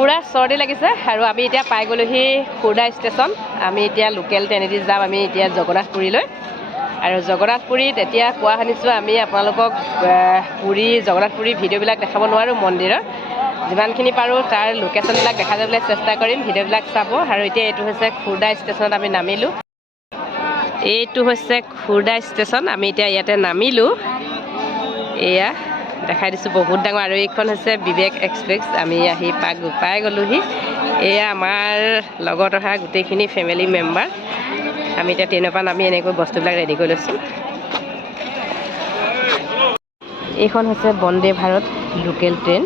পুৰা চৰ্দি লাগিছে আৰু আমি এতিয়া পাই গ'লোহি খুৰ্দা ষ্টেচন। আমি এতিয়া লোকেল ট্ৰেনেদি যাম আমি এতিয়া জগন্নাথপুৰীলৈ। আৰু জগন্নাথপুৰীত এতিয়া কোৱা শুনিছোঁ আমি আপোনালোকক জগন্নাথপুৰী ভিডিঅ'বিলাক দেখাব নোৱাৰোঁ মন্দিৰৰ। যিমানখিনি পাৰোঁ তাৰ লোকেশ্যনবিলাক দেখা যাবলৈ চেষ্টা কৰিম, ভিডিঅ'বিলাক চাব। আৰু এতিয়া এইটো হৈছে খুৰ্দা ষ্টেচনত আমি নামিলোঁ। এইটো হৈছে খুৰ্দা ষ্টেচন, আমি এতিয়া ইয়াতে নামিলোঁ। এয়া দেখাই দিছোঁ বহুত ডাঙৰ। আৰু এইখন হৈছে বিবেক এক্সপ্ৰেছ, আমি আহি পাই গ'লোহি। এয়া আমাৰ লগত অহা গোটেইখিনি ফেমিলি মেম্বাৰ। আমি এতিয়া ট্ৰেইনৰ পৰা নামি এনেকৈ বস্তুবিলাক ৰেডি কৰি লৈছোঁ। এইখন হৈছে বন্দে ভাৰত লোকেল ট্ৰেইন।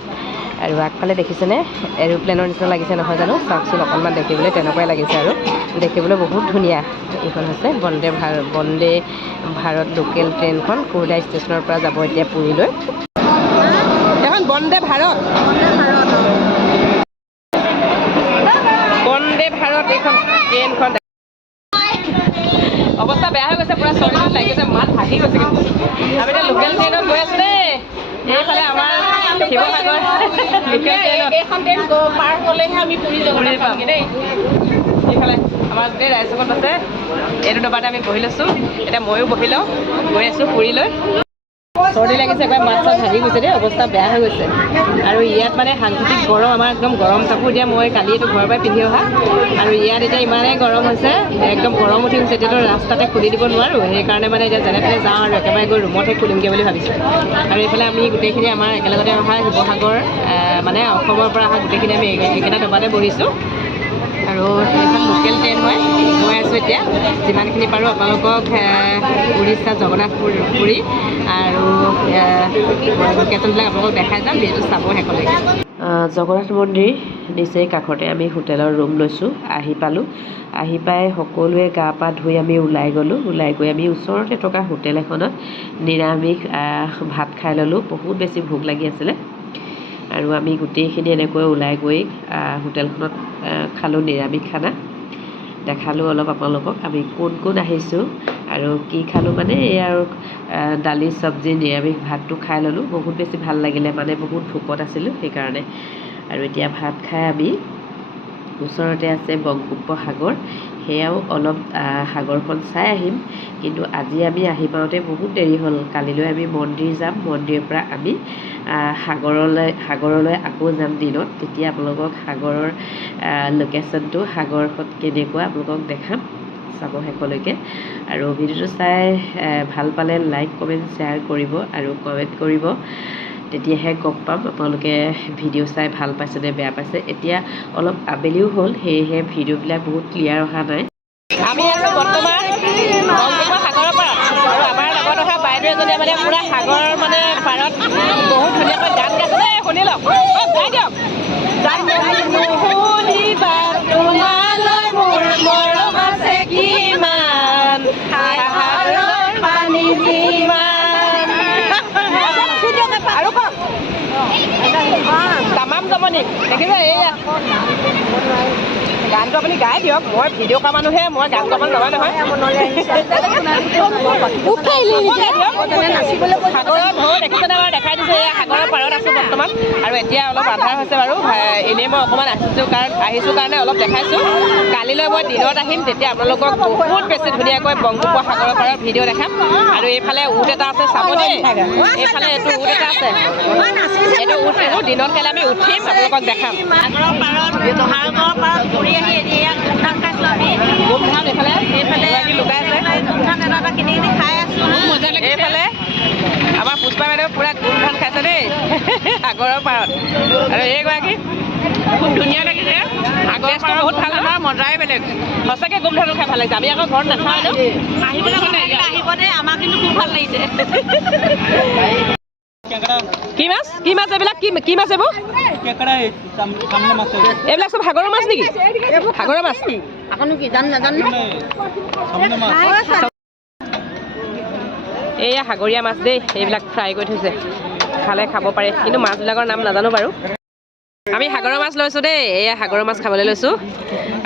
আৰু আগফালে দেখিছেনে এৰোপ্লেনৰ নিচিনা লাগিছে নহয় জানো? চাওকচোন অকণমান দেখিবলৈ তেনেকুৱাই লাগিছে আৰু দেখিবলৈ বহুত ধুনীয়া। এইখন হৈছে বন্দে ভাৰত লোকেল ট্ৰেইনখন খুৰ্দা ষ্টেচনৰ পৰা যাব এতিয়া পুৰীলৈ। এখন বন্দে ভাৰত এইখন ট্ৰেইনখন অৱস্থা বেয়া হৈ গৈছে, পুৰা চৰ্দিত লাগি গৈছে, মাত ভাগি গৈছে। কিন্তু আমি এতিয়া লোকেল ট্ৰেইনত গৈ আছোঁ দেই। এইফালে আমাৰ শিৱসাগৰ লোকেল ট্ৰেইনত এইখন ট্ৰেইন পাৰ হ'লেহে আমি পুৰী পামগৈ দেই। এইফালে আমাৰ গোটেই ৰাইজসকল আছে, এইটো ডবাতে আমি বহি লৈছোঁ। এতিয়া ময়ো বহি লওঁ, গৈ আছোঁ পুৰীলৈ। চৰ্দি লাগিছে, একেবাৰে মাত চাত ভাগি গৈছে দেই, অৱস্থা বেয়া হৈ গৈছে। আৰু ইয়াত মানে সাংঘাতিক গৰম, আমাৰ একদম গৰম কাপোৰ এতিয়া মই কালি এইটো ঘৰৰ পৰাই পিন্ধি অহা। আৰু ইয়াত এতিয়া ইমানেই গৰম হৈছে, একদম গৰম উঠি গৈছে। এতিয়াতো ৰাস্তাতে খুলি দিব নোৱাৰোঁ, সেইকাৰণে মানে এতিয়া যেনে তেনে যাওঁ আৰু একেবাৰে গৈ ৰুমতে খুলিমগৈ বুলি ভাবিছোঁ। আৰু এইফালে আমি গোটেইখিনি আমাৰ একেলগতে অহা শিৱসাগৰ মানে অসমৰ পৰা অহা গোটেইখিনি আমি এইকেইটা ডবাতে বহিছোঁ। আৰু সেইখন লোকেল ট্ৰেইন হয়, গৈ আছোঁ এতিয়া। যিমানখিনি পাৰোঁ আপোনালোকক উৰিষ্যা জগন্নাথপুৰী আৰু লোকেশ্যনবিলাক আপোনালোকক দেখাই যাম, যিহেতু চাব শেষলৈকে। জগন্নাথ মন্দিৰ নিচেই কাষতে আমি হোটেলৰ ৰুম লৈছোঁ। আহি পালোঁ, আহি পাই সকলোৱে গা পা ধুই আমি ওলাই গ'লোঁ। ওলাই গৈ আমি ওচৰতে থকা হোটেল এখনত নিৰামিষ ভাত খাই ল'লোঁ। বহুত বেছি ভোক লাগি আছিলে আৰু আমি গোটেইখিনি এনেকৈ ওলাই গৈ হোটেলখনত খালোঁ নিৰামিষ খানা। দেখালোঁ অলপ আপোনালোকক আমি কোন কোন আহিছোঁ আৰু কি খালোঁ। মানে এই আৰু দালি চব্জি নিৰামিষ ভাতটো খাই ল'লোঁ। বহুত বেছি ভাল লাগিলে, মানে বহুত ভোকত আছিলোঁ সেইকাৰণে। আৰু এতিয়া ভাত খাই আমি ওচৰতে আছে বংগোপসাগৰ, সেয়াও অলপ সাগৰখন চাই আহিম। কিন্তু আজি আমি আহি পাওঁতে বহুত দেৰি হ'ল। কালিলৈ আমি মন্দিৰ যাম, মন্দিৰৰ পৰা আমি সাগৰলৈ আকৌ যাম দিনত। তেতিয়া আপোনালোকক সাগৰৰ লোকেশ্যনটো, সাগৰখন কেনেকুৱা আপোনালোকক দেখাম, চাব শেষলৈকে। আৰু ভিডিঅ'টো চাই ভাল পালে লাইক কমেণ্ট শ্বেয়াৰ কৰিব আৰু কমেণ্ট কৰিব, তেতিয়াহে গম পাম আপোনালোকে ভিডিঅ' চাই ভাল পাইছে নে বেয়া পাইছে। এতিয়া অলপ আবেলিও হ'ল, সেয়েহে ভিডিঅ'বিলাক বহুত ক্লিয়াৰ অহা নাই। আমি আছোঁ বৰ্তমান বংগোপসাগৰৰ পাৰত, আৰু আমাৰ লগত অহা বাইদেউ এজনীয়ে মানে পূৰা সাগৰৰ মানে পাৰত বহুত ধুনীয়াকৈ গান গাইছে দেই, শুনি লওক। গাই দিয়ক। নুশুনিবা তোমালৈ মোৰ মৰম আছে কিমান, সাগৰৰ পানী যিমান। আৰু কওক। তামাম জমনি দেখিছে। এইয়া গানটো আপুনি গাই দিয়ক, মই ভিডিঅ' কৰা মানুহে, মই গান গাব নহয় নহয়। সাগৰৰ ঢৌ দেখিছেনে বাৰু? দেখাই দিছোঁ। এয়া সাগৰৰ পাৰত আছোঁ বৰ্তমান। আৰু এতিয়া অলপ আন্ধাৰ হৈছে বাৰু, এনেই মই অকণমান আহিছোঁ কাৰণে অলপ দেখাইছোঁ। কালিলৈ মই দিনত আহিম, তেতিয়া আপোনালোকক বহুত বেছি ধুনীয়াকৈ বংগোপসাগৰৰ পাৰত ভিডিঅ' দেখাম। আৰু এইফালে উট এটা আছে, চাব দেই। এইফালে এইটো উট এটা আছে, এইটো উট দিনত কাইলৈ আমি উঠিম, আপোনালোকক দেখাম। সাগৰৰ পাৰত ফুৰি আহি এতিয়া গোমধান খাইছোঁ আমি। গোমধান এইফালে লুকাই আছে, গোমধান এটা কিনি খাই আছোঁ। এইফালে আমাৰ পুষ্পা বাইদেউ পূৰা গোমধান খাইছে দেই সাগৰৰ পাৰত। আৰু এইগৰাকী খুব ধুনীয়া লাগিছে, টেষ্টটো বহুত ভাল, আমাৰ মজাই বেলেগ। সঁচাকৈ গোমধানটো খাই ভাল লাগিছে। আমি আকৌ ঘৰত নাখাওঁ ন, আহিবলৈ আহিব দেই, আমাৰ কিন্তু খুব ভাল লাগিছে। কি মাছ? কি মাছ এইবিলাক? কি মাছ এইবোৰ? এইবিলাক চব সাগৰৰ মাছ নেকি? সাগৰৰ মাছ এয়া সাগৰীয়া মাছ দেই, এইবিলাক ফ্ৰাই কৰি থৈছে, খালে খাব পাৰে, কিন্তু মাছবিলাকৰ নাম নাজানো বাৰু। আমি সাগৰৰ মাছ লৈছোঁ দেই, এয়া সাগৰৰ মাছ খাবলৈ লৈছোঁ।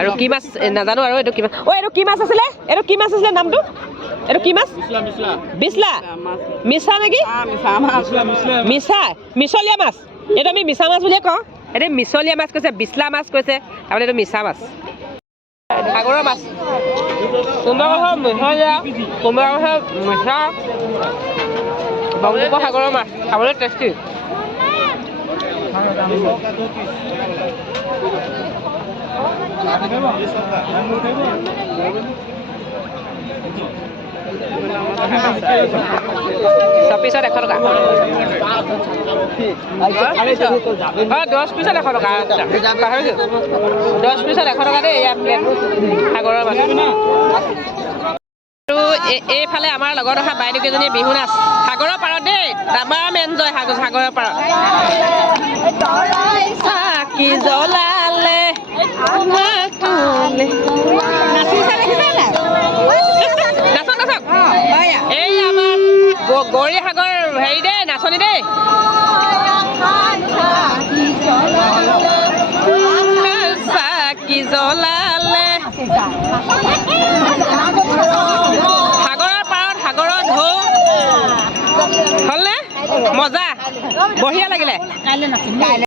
আৰু কি মাছ নাজানো আৰু, এইটো কি মাছ? এইটো কি মাছ আছিলে? এইটো কি মাছ আছিলে নামটো? এইটো কি মাছ? বিছলা। মিছা নেকি? মিছা, মিছলীয়া মাছ। এইটো আমি মিছা মাছ বুলিয়ে কওঁ। এতিয়া মিছলীয়া মাছ কৈছে, বিছলা মাছ কৈছে, তাৰমানে এইটো মিছা মাছ। সাগৰৰ মাছ কোনোবা কথা মিছলীয়া, কোনোবা কথা মিঠা। বংগোপসাগৰৰ মাছ খাবলৈ টেষ্টি। পিছত 100 টকা। 10 পিছত 100 টকা। 10 পিছত 100 টকা দেই। এয়া প্লেট সাগৰৰ মাছ। আৰু এইফালে আমাৰ লগত অহা বাইদেউ কেইজনীয়ে বিহু নাচ সাগৰৰ পাৰত দেই। তামাম এনজয় সাগৰৰ পাৰত। চাকি জ্বলালে নাচক। এই আমাৰ গৌৰী সাগৰ হেৰি দেই, নাচনী দেই। চাকি জ্বলালে সাগৰৰ পাৰত, সাগৰৰ ঢৌ হ'লনে? মজা, বঢ়িয়া লাগিলে।